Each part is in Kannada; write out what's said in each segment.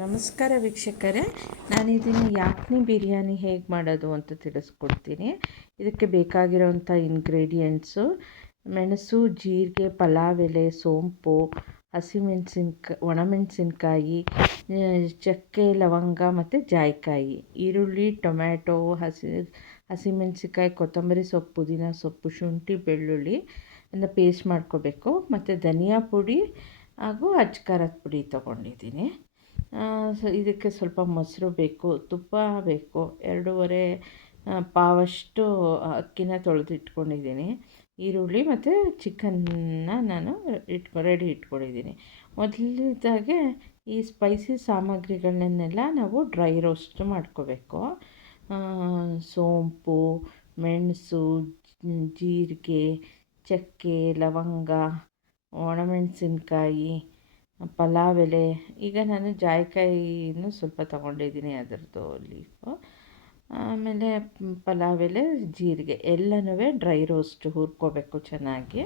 ನಮಸ್ಕಾರ ವೀಕ್ಷಕರೇ, ನಾನಿದನ್ನು ಯಾಕ್ನಿ ಬಿರಿಯಾನಿ ಹೇಗೆ ಮಾಡೋದು ಅಂತ ತಿಳಿಸ್ಕೊಡ್ತೀನಿ. ಇದಕ್ಕೆ ಬೇಕಾಗಿರೋವಂಥ ಇಂಗ್ರೀಡಿಯೆಂಟ್ಸು: ಮೆಣಸು, ಜೀರಿಗೆ, ಪಲಾವ್ ಎಲೆ, ಸೋಂಪು, ಒಣಮೆಣಸಿನ್ಕಾಯಿ, ಚಕ್ಕೆ, ಲವಂಗ ಮತ್ತು ಜಾಯಿಕಾಯಿ, ಈರುಳ್ಳಿ, ಟೊಮ್ಯಾಟೊ, ಹಸಿಮೆಣಸಿನ್ಕಾಯಿ, ಕೊತ್ತಂಬರಿ ಸೊಪ್ಪು, ಪುದೀನ ಸೊಪ್ಪು, ಶುಂಠಿ, ಬೆಳ್ಳುಳ್ಳಿ ಪೇಸ್ಟ್ ಮಾಡ್ಕೋಬೇಕು. ಮತ್ತು ಧನಿಯಾ ಪುಡಿ ಹಾಗೂ ಅಚ್ಕಾರದ ಪುಡಿ ತೊಗೊಂಡಿದ್ದೀನಿ. ಇದಕ್ಕೆ ಸ್ವಲ್ಪ ಮೊಸರು ಬೇಕು, ತುಪ್ಪ ಬೇಕು, 2.5 ಪಾವಷ್ಟು ಅಕ್ಕಿನ ತೊಳೆದಿಟ್ಕೊಂಡಿದ್ದೀನಿ. ಈರುಳ್ಳಿ ಮತ್ತು ಚಿಕನ್ನ ನಾನು ರೆಡಿ ಇಟ್ಕೊಂಡಿದ್ದೀನಿ. ಮೊದಲಿದ್ದಾಗೆ ಈ ಸ್ಪೈಸಿ ಸಾಮಗ್ರಿಗಳನ್ನೆಲ್ಲ ನಾವು ಡ್ರೈ ರೋಸ್ಟ್ ಮಾಡ್ಕೋಬೇಕು. ಸೋಂಪು, ಮೆಣಸು, ಜೀರಿಗೆ, ಚಕ್ಕೆ, ಲವಂಗ, ಒಣಮೆಣಸಿನ್ಕಾಯಿ, ಪಲಾವ್ ಎಲೆ. ಈಗ ನಾನು ಜಾಯಿಕಾಯಿನೂ ಸ್ವಲ್ಪ ತೊಗೊಂಡಿದ್ದೀನಿ, ಅದರದ್ದು ಲೀಫು. ಆಮೇಲೆ ಪಲಾವ್ ಎಲೆ, ಜೀರಿಗೆ ಎಲ್ಲನೂ ಡ್ರೈ ರೋಸ್ಟ್ ಹುರ್ಕೋಬೇಕು ಚೆನ್ನಾಗಿ.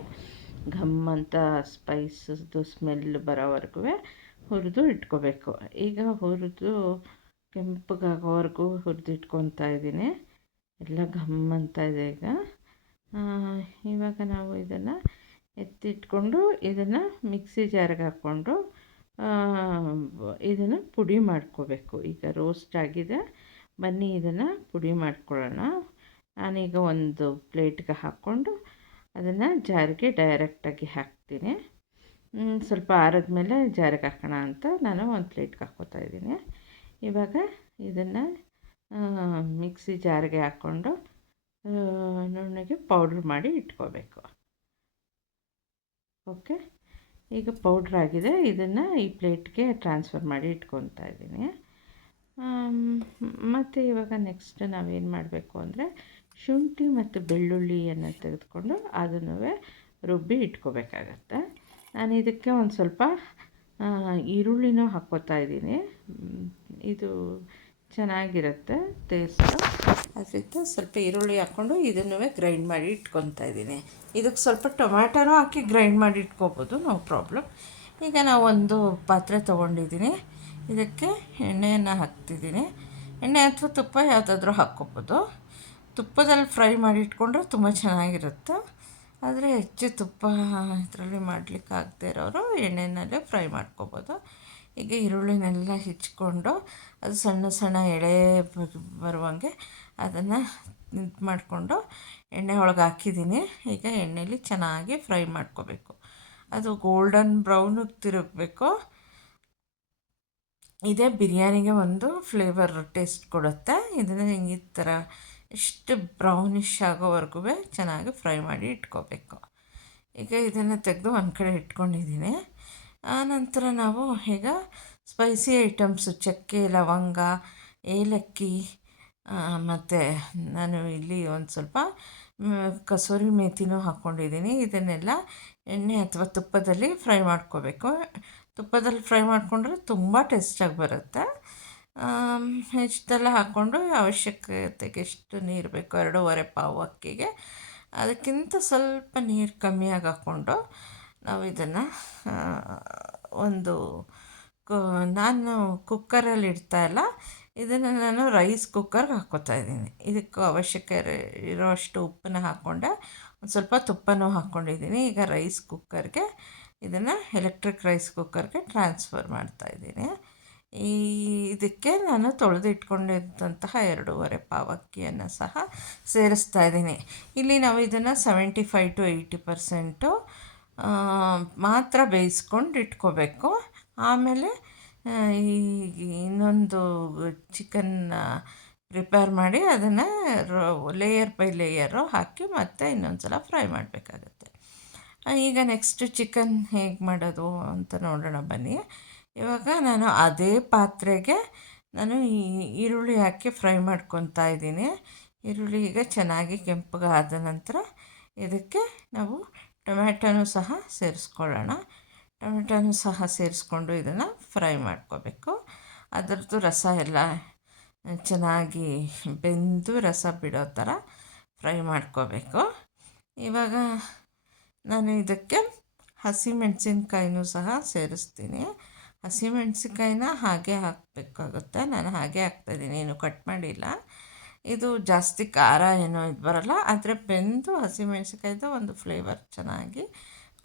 ಘಮ್ ಅಂತ ಸ್ಪೈಸಸ್ದು ಸ್ಮೆಲ್ ಬರೋವರೆಗೂ ಹುರಿದು ಇಟ್ಕೋಬೇಕು. ಈಗ ಹುರಿದು ಕೆಂಪಗಾಗೋವರೆಗೂ ಹುರಿದು ಇಟ್ಕೊತಾ ಇದ್ದೀನಿ. ಎಲ್ಲ ಘಮ್ ಅಂತ ಇದೆ. ಇವಾಗ ನಾವು ಇದನ್ನು ಎತ್ತಿಟ್ಕೊಂಡು ಇದನ್ನು ಮಿಕ್ಸಿ ಜಾರಿಗೆ ಹಾಕ್ಕೊಂಡು ಇದನ್ನು ಪುಡಿ ಮಾಡ್ಕೋಬೇಕು. ಈಗ ರೋಸ್ಟ್ ಆಗಿದೆ, ಬನ್ನಿ ಇದನ್ನು ಪುಡಿ ಮಾಡ್ಕೊಳ್ಳೋಣ. ನಾನೀಗ ಒಂದು ಪ್ಲೇಟ್ಗೆ ಹಾಕ್ಕೊಂಡು ಅದನ್ನು ಜಾರಿಗೆ ಡೈರೆಕ್ಟಾಗಿ ಹಾಕ್ತೀನಿ. ಸ್ವಲ್ಪ ಆರಿದ ಮೇಲೆ ಜಾರಿಗೆ ಹಾಕೋಣ ಅಂತ ನಾನು ಒಂದು ಪ್ಲೇಟ್ಗೆ ಹಾಕ್ಕೋತಾ ಇದ್ದೀನಿ. ಇವಾಗ ಇದನ್ನು ಮಿಕ್ಸಿ ಜಾರಿಗೆ ಹಾಕ್ಕೊಂಡು ನುಣ್ಣಗೆ ಪೌಡ್ರ್ ಮಾಡಿ ಇಟ್ಕೋಬೇಕು. ಓಕೆ, ಈಗ ಪೌಡ್ರ್ ಆಗಿದೆ. ಇದನ್ನು ಈ ಪ್ಲೇಟ್ಗೆ ಟ್ರಾನ್ಸ್ಫರ್ ಮಾಡಿ ಇಟ್ಕೊತಾ ಇದ್ದೀನಿ. ಮತ್ತು ಇವಾಗ ನೆಕ್ಸ್ಟ್ ನಾವೇನು ಮಾಡಬೇಕು ಅಂದರೆ, ಶುಂಠಿ ಮತ್ತು ಬೆಳ್ಳುಳ್ಳಿಯನ್ನು ತೆಗೆದುಕೊಂಡು ಅದನ್ನು ರುಬ್ಬಿ ಇಟ್ಕೋಬೇಕಾಗತ್ತೆ. ನಾನು ಇದಕ್ಕೆ ಒಂದು ಸ್ವಲ್ಪ ಈರುಳ್ಳಿನೂ ಹಾಕ್ಕೋತಾ ಇದ್ದೀನಿ. ಇದು ಚೆನ್ನಾಗಿರುತ್ತೆ ಟೇಸ್ಟು. ಅದರಿಂದ ಸ್ವಲ್ಪ ಈರುಳ್ಳಿ ಹಾಕ್ಕೊಂಡು ಇದನ್ನು ಗ್ರೈಂಡ್ ಮಾಡಿ ಇಟ್ಕೊತಾ ಇದ್ದೀನಿ. ಇದಕ್ಕೆ ಸ್ವಲ್ಪ ಟೊಮ್ಯಾಟೊನೂ ಹಾಕಿ ಗ್ರೈಂಡ್ ಮಾಡಿ ಇಟ್ಕೋಬೋದು, ನೋ ಪ್ರಾಬ್ಲಮ್. ಈಗ ನಾವು ಒಂದು ಪಾತ್ರೆ ತೊಗೊಂಡಿದ್ದೀನಿ. ಇದಕ್ಕೆ ಎಣ್ಣೆಯನ್ನು ಹಾಕ್ತಿದ್ದೀನಿ. ಎಣ್ಣೆ ಅಥವಾ ತುಪ್ಪ ಯಾವುದಾದ್ರೂ ಹಾಕ್ಕೋಬೋದು. ತುಪ್ಪದಲ್ಲಿ ಫ್ರೈ ಮಾಡಿ ಇಟ್ಕೊಂಡ್ರೆ ತುಂಬ ಚೆನ್ನಾಗಿರುತ್ತೆ. ಆದರೆ ಹೆಚ್ಚು ತುಪ್ಪ ಇದರಲ್ಲಿ ಮಾಡಲಿಕ್ಕಾಗದೇ ಇರೋರು ಎಣ್ಣೆಯಲ್ಲೇ ಫ್ರೈ ಮಾಡ್ಕೋಬೋದು. ಈಗ ಈರುಳ್ಳಿನೆಲ್ಲ ಹೆಚ್ಚಿಕೊಂಡು ಅದು ಸಣ್ಣ ಸಣ್ಣ ಎಳೆ ಬರುವಂಗೆ ಅದನ್ನು ಇದು ಮಾಡಿಕೊಂಡು ಎಣ್ಣೆ ಒಳಗೆ ಹಾಕಿದ್ದೀನಿ. ಈಗ ಎಣ್ಣೆಯಲ್ಲಿ ಚೆನ್ನಾಗಿ ಫ್ರೈ ಮಾಡ್ಕೋಬೇಕು. ಅದು ಗೋಲ್ಡನ್ ಬ್ರೌನಿಗೆ ತಿರುಗಬೇಕು. ಇದೇ ಬಿರಿಯಾನಿಗೆ ಒಂದು ಫ್ಲೇವರ್ ಟೇಸ್ಟ್ ಕೊಡುತ್ತೆ. ಇದನ್ನು ಹಿಂಗೆ ಈ ಥರ ಎಷ್ಟು ಬ್ರೌನಿಷ್ ಆಗೋವರೆಗೂ ಚೆನ್ನಾಗಿ ಫ್ರೈ ಮಾಡಿ ಇಟ್ಕೋಬೇಕು. ಈಗ ಇದನ್ನು ತೆಗೆದು ಒಂದು ಕಡೆ ಇಟ್ಕೊಂಡಿದ್ದೀನಿ. ಆನಂತರ ನಾವು ಈಗ ಸ್ಪೈಸಿ ಐಟಮ್ಸು ಚಕ್ಕೆ, ಲವಂಗ, ಏಲಕ್ಕಿ, ಮತ್ತು ನಾನು ಇಲ್ಲಿ ಒಂದು ಸ್ವಲ್ಪ ಕಸೂರಿ ಮೇಥಿನೂ ಹಾಕ್ಕೊಂಡಿದ್ದೀನಿ. ಇದನ್ನೆಲ್ಲ ಎಣ್ಣೆ ಅಥವಾ ತುಪ್ಪದಲ್ಲಿ ಫ್ರೈ ಮಾಡ್ಕೋಬೇಕು. ತುಪ್ಪದಲ್ಲಿ ಫ್ರೈ ಮಾಡಿಕೊಂಡ್ರೆ ತುಂಬ ಟೇಸ್ಟಾಗಿ ಬರುತ್ತೆ. ಇಷ್ಟೆಲ್ಲ ಹಾಕ್ಕೊಂಡು ಅವಶ್ಯಕತೆಗೆ ಎಷ್ಟು ನೀರು ಬೇಕು, 2.5 ಪಾವು ಅಕ್ಕಿಗೆ ಅದಕ್ಕಿಂತ ಸ್ವಲ್ಪ ನೀರು ಕಮ್ಮಿಯಾಗಿ ಹಾಕ್ಕೊಂಡು ನಾವು ಇದನ್ನು ಒಂದು ನಾನು ಕುಕ್ಕರಲ್ಲಿ ಇಡ್ತಾಯಿಲ್ಲ, ಇದನ್ನು ನಾನು ರೈಸ್ ಕುಕ್ಕರ್ಗೆ ಹಾಕ್ಕೋತಾ ಇದ್ದೀನಿ. ಇದಕ್ಕೂ ಅವಶ್ಯಕ ಇರೋಷ್ಟು ಉಪ್ಪನ್ನ ಹಾಕ್ಕೊಂಡೆ, ಒಂದು ಸ್ವಲ್ಪ ತುಪ್ಪನೂ ಹಾಕ್ಕೊಂಡಿದ್ದೀನಿ. ಈಗ ರೈಸ್ ಕುಕ್ಕರ್ಗೆ ಇದನ್ನು ಎಲೆಕ್ಟ್ರಿಕ್ ರೈಸ್ ಕುಕ್ಕರ್ಗೆ ಟ್ರಾನ್ಸ್ಫರ್ ಮಾಡ್ತಾಯಿದ್ದೀನಿ. ಇದಕ್ಕೆ ನಾನು ತೊಳೆದಿಟ್ಕೊಂಡಿದ್ದಂತಹ 2.5 ಪಾವು ಅಕ್ಕಿಯನ್ನು ಸಹ ಸೇರಿಸ್ತಾ ಇದ್ದೀನಿ. ಇಲ್ಲಿ ನಾವು ಇದನ್ನು 75 to 80% ಮಾತ್ರ ಬೇಯಿಸ್ಕೊಂಡು ಇಟ್ಕೋಬೇಕು. ಆಮೇಲೆ ಈ ಇನ್ನೊಂದು ಚಿಕನ್ನ ಪ್ರಿಪೇರ್ ಮಾಡಿ ಅದನ್ನು ಲೇಯರ್ ಬೈ ಲೇಯರು ಹಾಕಿ ಮತ್ತೆ ಇನ್ನೊಂದು ಸಲ ಫ್ರೈ ಮಾಡಬೇಕಾಗತ್ತೆ. ಈಗ ನೆಕ್ಸ್ಟು ಚಿಕನ್ ಹೇಗೆ ಮಾಡೋದು ಅಂತ ನೋಡೋಣ ಬನ್ನಿ. ಇವಾಗ ನಾನು ಅದೇ ಪಾತ್ರೆಗೆ ನಾನು ಈರುಳ್ಳಿ ಹಾಕಿ ಫ್ರೈ ಮಾಡ್ಕೊತಾ ಇದ್ದೀನಿ. ಈರುಳ್ಳಿ ಈಗ ಚೆನ್ನಾಗಿ ಕೆಂಪಗಾದ ನಂತರ ಇದಕ್ಕೆ ನಾವು ಟೊಮ್ಯಾಟೊನೂ ಸಹ ಸೇರಿಸ್ಕೊಳ್ಳೋಣ. ಟೊಮೆಟೊನೂ ಸಹ ಸೇರಿಸ್ಕೊಂಡು ಇದನ್ನು ಫ್ರೈ ಮಾಡ್ಕೋಬೇಕು. ಅದರದ್ದು ರಸ ಎಲ್ಲ ಚೆನ್ನಾಗಿ ಬೆಂದು ರಸ ಬಿಡೋ ಥರ ಫ್ರೈ ಮಾಡ್ಕೋಬೇಕು. ಇವಾಗ ನಾನು ಇದಕ್ಕೆ ಹಸಿಮೆಣಸಿನ್ಕಾಯಿನೂ ಸಹ ಸೇರಿಸ್ತೀನಿ. ಹಸಿಮೆಣ್ಸಿಕಾಯಿನ ಹಾಗೆ ಹಾಕಬೇಕಾಗುತ್ತೆ. ನಾನು ಹಾಗೆ ಹಾಕ್ತಾಯಿದ್ದೀನಿ, ಏನು ಕಟ್ ಮಾಡಿಲ್ಲ. ಇದು ಜಾಸ್ತಿ ಖಾರ ಏನೋ ಇದು ಬರೋಲ್ಲ, ಆದರೆ ಬೆಂದು ಹಸಿಮೆಣ್ಸಿಕಾಯ್ದು ಒಂದು ಫ್ಲೇವರ್ ಚೆನ್ನಾಗಿ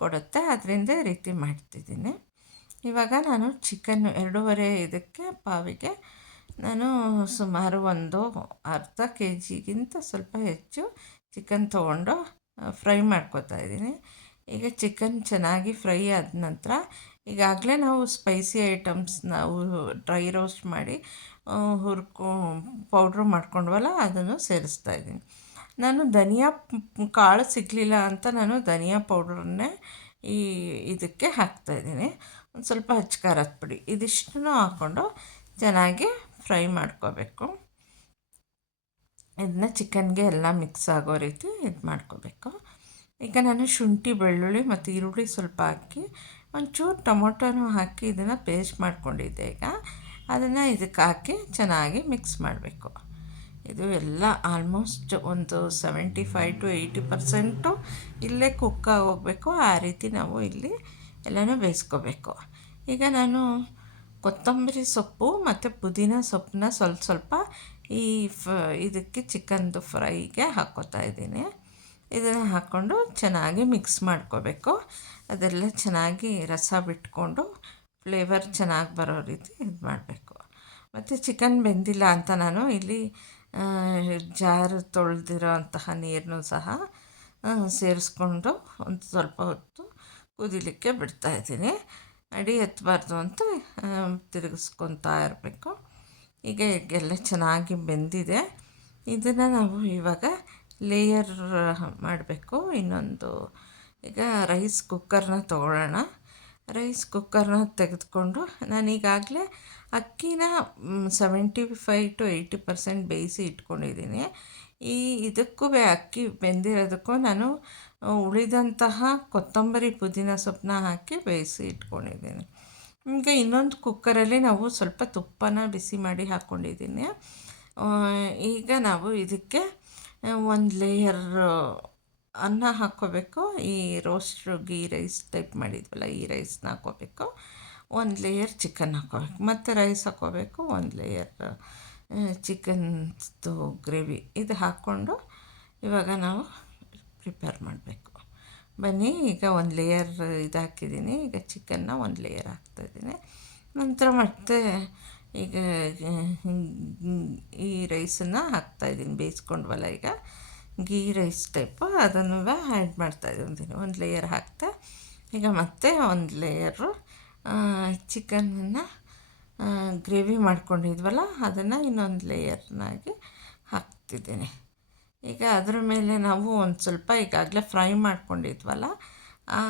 ಕೊಡುತ್ತೆ. ಅದರಿಂದ ಈ ರೀತಿ ಮಾಡ್ತಿದ್ದೀನಿ. ಇವಾಗ ನಾನು ಚಿಕನ್ನು 2.5 ಇದಕ್ಕೆ ಪಾವಿಗೆ ನಾನು ಸುಮಾರು ಒಂದು ಅರ್ಧ ಕೆ ಜಿಗಿಂತ ಸ್ವಲ್ಪ ಹೆಚ್ಚು ಚಿಕನ್ ತೊಗೊಂಡು ಫ್ರೈ ಮಾಡ್ಕೊತಾ ಇದ್ದೀನಿ. ಈಗ ಚಿಕನ್ ಚೆನ್ನಾಗಿ ಫ್ರೈ ಆದ ನಂತರ ಈಗಾಗಲೇ ನಾವು ಸ್ಪೈಸಿ ಐಟಮ್ಸ್ ನಾವು ಡ್ರೈ ರೋಸ್ಟ್ ಮಾಡಿ ಪೌಡ್ರು ಮಾಡ್ಕೊಂಡ್ವಲ್ಲ, ಅದನ್ನು ಸೇರಿಸ್ತಾ ಇದ್ದೀನಿ. ನಾನು ಧನಿಯಾ ಕಾಳು ಸಿಗಲಿಲ್ಲ ಅಂತ ನಾನು ಧನಿಯಾ ಪೌಡ್ರನ್ನೇ ಇದಕ್ಕೆ ಹಾಕ್ತಾಯಿದ್ದೀನಿ. ಒಂದು ಸ್ವಲ್ಪ ಖಾರದ ಪುಡಿ ಇದಿಷ್ಟನ್ನು ಹಾಕ್ಕೊಂಡು ಚೆನ್ನಾಗಿ ಫ್ರೈ ಮಾಡ್ಕೋಬೇಕು. ಇದನ್ನ ಚಿಕನ್ಗೆ ಎಲ್ಲ ಮಿಕ್ಸ್ ಆಗೋ ರೀತಿ ಇದು ಮಾಡ್ಕೋಬೇಕು. ಈಗ ನಾನು ಶುಂಠಿ, ಬೆಳ್ಳುಳ್ಳಿ ಮತ್ತು ಈರುಳ್ಳಿ ಸ್ವಲ್ಪ ಹಾಕಿ ಒಂಚೂರು ಟೊಮೊಟೊನೂ ಹಾಕಿ ಇದನ್ನು ಪೇಸ್ಟ್ ಮಾಡ್ಕೊಂಡಿದ್ದೆ. ಈಗ ಅದನ್ನು ಇದಕ್ಕೆ ಹಾಕಿ ಚೆನ್ನಾಗಿ ಮಿಕ್ಸ್ ಮಾಡಬೇಕು. ಇದು ಎಲ್ಲ ಆಲ್ಮೋಸ್ಟ್ ಒಂದು 75 to 80% ಇಲ್ಲೇ ಕುಕ್ಕಾಗಿ ಹೋಗಬೇಕು. ಆ ರೀತಿ ನಾವು ಇಲ್ಲಿ ಎಲ್ಲನೂ ಬೇಯಿಸ್ಕೋಬೇಕು. ಈಗ ನಾನು ಕೊತ್ತಂಬರಿ ಸೊಪ್ಪು ಮತ್ತು ಪುದೀನ ಸೊಪ್ಪನ್ನ ಸ್ವಲ್ಪ ಈ ಇದಕ್ಕೆ ಚಿಕನ್ದು ಫ್ರೈಗೆ ಹಾಕ್ಕೋತಾ ಇದ್ದೀನಿ. ಇದನ್ನು ಹಾಕ್ಕೊಂಡು ಚೆನ್ನಾಗಿ ಮಿಕ್ಸ್ ಮಾಡ್ಕೋಬೇಕು. ಅದೆಲ್ಲ ಚೆನ್ನಾಗಿ ರಸ ಬಿಟ್ಕೊಂಡು ಫ್ಲೇವರ್ ಚೆನ್ನಾಗಿ ಬರೋ ರೀತಿ ಇದು ಮಾಡಬೇಕು. ಮತ್ತು ಚಿಕನ್ ಬೆಂದಿಲ್ಲ ಅಂತ ನಾನು ಇಲ್ಲಿ ಜಾರು ತೊಳೆದಿರೋ ಅಂತಹ ನೀರನ್ನು ಸಹ ಸೇರಿಸ್ಕೊಂಡು ಒಂದು ಸ್ವಲ್ಪ ಹೊತ್ತು ಕುದಿಲಿಕ್ಕೆ ಬಿಡ್ತಾಯಿದ್ದೀನಿ. ಅಡಿ ಎತ್ತಬಾರ್ದು ಅಂತ ತಿರುಗಿಸ್ಕೊತಾ ಇರಬೇಕು. ಈಗ ಎಲ್ಲ ಚೆನ್ನಾಗಿ ಬೆಂದಿದೆ. ಇದನ್ನು ನಾವು ಇವಾಗ ಲೇಯರ್ ಮಾಡಬೇಕು. ಇನ್ನೊಂದು ಈಗ ರೈಸ್ ಕುಕ್ಕರ್ನ ತೊಗೊಳ್ಳೋಣ. ರೈಸ್ ಕುಕ್ಕರ್ನ ತೆಗೆದುಕೊಂಡು ನಾನೀಗಾಗಲೇ ಅಕ್ಕಿನ 75 to 80% ಬೇಯಿಸಿ ಇಟ್ಕೊಂಡಿದ್ದೀನಿ. ಇದಕ್ಕೂ ಅಕ್ಕಿ ಬೆಂದಿರೋದಕ್ಕೂ ನಾನು ಉಳಿದಂತಹ ಕೊತ್ತಂಬರಿ ಪುದೀನ ಸೊಪ್ಪನ್ನ ಹಾಕಿ ಬೇಯಿಸಿ ಇಟ್ಕೊಂಡಿದ್ದೀನಿ. ಈಗ ಇನ್ನೊಂದು ಕುಕ್ಕರಲ್ಲಿ ನಾವು ಸ್ವಲ್ಪ ತುಪ್ಪನ ಬಿಸಿ ಮಾಡಿ ಹಾಕ್ಕೊಂಡಿದ್ದೀನಿ. ಈಗ ನಾವು ಇದಕ್ಕೆ ಒಂದು ಲೇಯರ್ ಅನ್ನ ಹಾಕ್ಕೋಬೇಕು. ಈ ರೋಸ್ಟ್ ಗೀ ರೈಸ್ ಟೈಪ್ ಮಾಡಿದ್ವಲ್ಲ, ಈ ರೈಸ್ನ ಹಾಕ್ಕೋಬೇಕು. ಒಂದು ಲೇಯರ್ ಚಿಕನ್ ಹಾಕ್ಕೋಬೇಕು, ಮತ್ತು ರೈಸ್ ಹಾಕ್ಕೋಬೇಕು. ಒಂದು ಲೇಯರ್ ಚಿಕನ್ದು ಗ್ರೇವಿ ಇದು ಹಾಕ್ಕೊಂಡು ಇವಾಗ ನಾವು ಪ್ರಿಪೇರ್ ಮಾಡಬೇಕು. ಬನ್ನಿ, ಈಗ ಒಂದು ಲೇಯರ್ ಇದು ಹಾಕಿದ್ದೀನಿ. ಈಗ ಚಿಕನ್ನ ಒಂದು ಲೇಯರ್ ಹಾಕ್ತಾಯಿದ್ದೀನಿ. ನಂತರ ಮತ್ತೆ ಈಗ ಈ ರೈಸನ್ನು ಹಾಕ್ತಾಯಿದ್ದೀನಿ, ಬೇಯಿಸ್ಕೊಂಡ್ವಲ್ಲ ಈಗ ಗೀ ರೈಸ್ ಟೈಪು, ಅದನ್ನು ಆ್ಯಡ್ ಮಾಡ್ತಾಯಿದ್ದೀನಿ. ಒಂದು ಲೇಯರ್ ಹಾಕ್ತೆ. ಈಗ ಮತ್ತೆ ಒಂದು ಲೇಯರು ಚಿಕನನ್ನು ಗ್ರೇವಿ ಮಾಡ್ಕೊಂಡಿದ್ವಲ್ಲ, ಅದನ್ನು ಇನ್ನೊಂದು ಲೇಯರ್ನಾಗಿ ಹಾಕ್ತಿದ್ದೀನಿ. ಈಗ ಅದ್ರ ಮೇಲೆ ನಾವು ಒಂದು ಸ್ವಲ್ಪ ಈಗಾಗಲೇ ಫ್ರೈ ಮಾಡ್ಕೊಂಡಿದ್ವಲ್ಲ, ಆ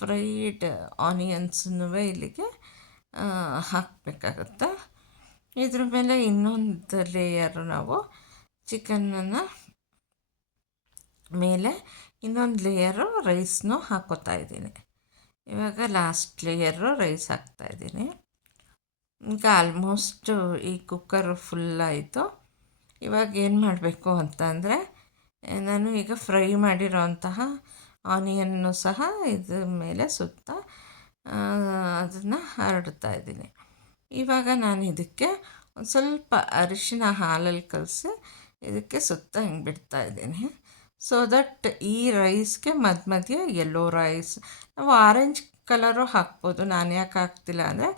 ಫ್ರೈಡ್ ಆನಿಯನ್ಸನ್ನೂ ಇಲ್ಲಿಗೆ ಹಾಕಬೇಕಾಗತ್ತೆ. ಇದ್ರ ಮೇಲೆ ಇನ್ನೊಂದು ಲೇಯರು ನಾವು ಚಿಕನನ್ನು ಮೇಲೆ ಇನ್ನೊಂದು ಲೇಯರು ರೈಸ್ನೂ ಹಾಕ್ಕೋತಾ ಇದ್ದೀನಿ. ಇವಾಗ ಲಾಸ್ಟ್ ಲೇಯರು ರೈಸ್ ಹಾಕ್ತಾಯಿದ್ದೀನಿ. ಈಗ ಆಲ್ಮೋಸ್ಟು ಈ ಕುಕ್ಕರು ಫುಲ್ಲಾಯಿತು. ಇವಾಗ ಏನು ಮಾಡಬೇಕು ಅಂತ ಅಂದರೆ, ನಾನು ಈಗ ಫ್ರೈ ಮಾಡಿರೋ ಅಂತಹ ಆನಿಯನ್ನು ಸಹ ಇದ್ರ ಮೇಲೆ ಸುತ್ತ ಅದನ್ನು ಹರಡ್ತಾ ಇದ್ದೀನಿ. ಇವಾಗ ನಾನು ಇದಕ್ಕೆ ಒಂದು ಸ್ವಲ್ಪ ಅರಿಶಿನ ಹಾಲಲ್ಲಿ ಕಲಸಿ ಇದಕ್ಕೆ ಸುತ್ತ ಹಿಂಗೆ ಬಿಡ್ತಾಯಿದ್ದೀನಿ. ಸೊ ದಟ್ ಈ ರೈಸ್ಗೆ ಮಧ್ಯೆ ಯೆಲ್ಲೋ ರೈಸ್ ನಾವು ಆರೆಂಜ್ ಕಲರು ಹಾಕ್ಬೋದು. ನಾನು ಯಾಕೆ ಹಾಕ್ತಿಲ್ಲ ಅಂದರೆ,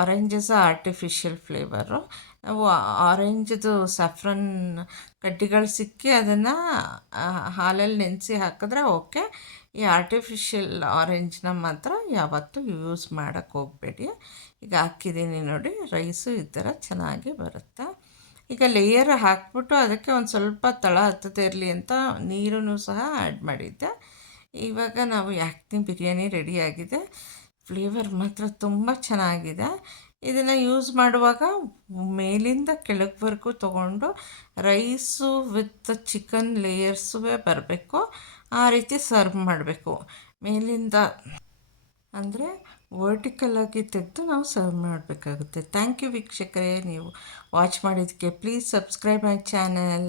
ಆರೆಂಜ್ ಇಸ್ ಆರ್ಟಿಫಿಷಿಯಲ್ ಫ್ಲೇವರು. ನಾವು ಆರೆಂಜ್ದು ಸ್ಯಾಫ್ರನ್ ಕಡ್ಡಿಗಳು ಸಿಕ್ಕಿ ಅದನ್ನು ಹಾಲಲ್ಲಿ ನೆನೆಸಿ ಹಾಕಿದ್ರೆ ಓಕೆ. ಈ ಆರ್ಟಿಫಿಷಿಯಲ್ ಆರೆಂಜ್ನ ಮಾತ್ರ ಯಾವತ್ತೂ ಯೂಸ್ ಮಾಡೋಕ್ಕೆ ಹೋಗಬೇಡಿ. ಈಗ ಹಾಕಿದ್ದೀನಿ ನೋಡಿ, ರೈಸು ಈ ಥರ ಚೆನ್ನಾಗಿ ಬರುತ್ತೆ. ಈಗ ಲೇಯರ್ ಹಾಕ್ಬಿಟ್ಟು ಅದಕ್ಕೆ ಒಂದು ಸ್ವಲ್ಪ ತಳ ಹತ್ತದೇ ಇರಲಿ ಅಂತ ನೀರನ್ನು ಸಹ ಆ್ಯಡ್ ಮಾಡಿದ್ದೆ. ಇವಾಗ ನಾವು ಯಾಕ್ನಿ ಬಿರಿಯಾನಿ ರೆಡಿಯಾಗಿದೆ. ಫ್ಲೇವರ್ ಮಾತ್ರ ತುಂಬ ಚೆನ್ನಾಗಿದೆ. ಇದನ್ನು ಯೂಸ್ ಮಾಡುವಾಗ ಮೇಲಿಂದ ಕೆಳಗ್ವರೆಗೂ ತೊಗೊಂಡು ರೈಸು ವಿತ್ ಚಿಕನ್ ಲೇಯರ್ಸೂ ಬರಬೇಕು, ಆ ರೀತಿ ಸರ್ವ್ ಮಾಡಬೇಕು. ಮೇಲಿಂದ ಅಂದರೆ ವರ್ಟಿಕಲಾಗಿ ತೆಗೆದು ನಾವು ಸರ್ವ್ ಮಾಡಬೇಕಾಗುತ್ತೆ. ಥ್ಯಾಂಕ್ ಯು ವೀಕ್ಷಕರೇ, ನೀವು ವಾಚ್ ಮಾಡಿದ್ದಕ್ಕೆ. Please subscribe my channel.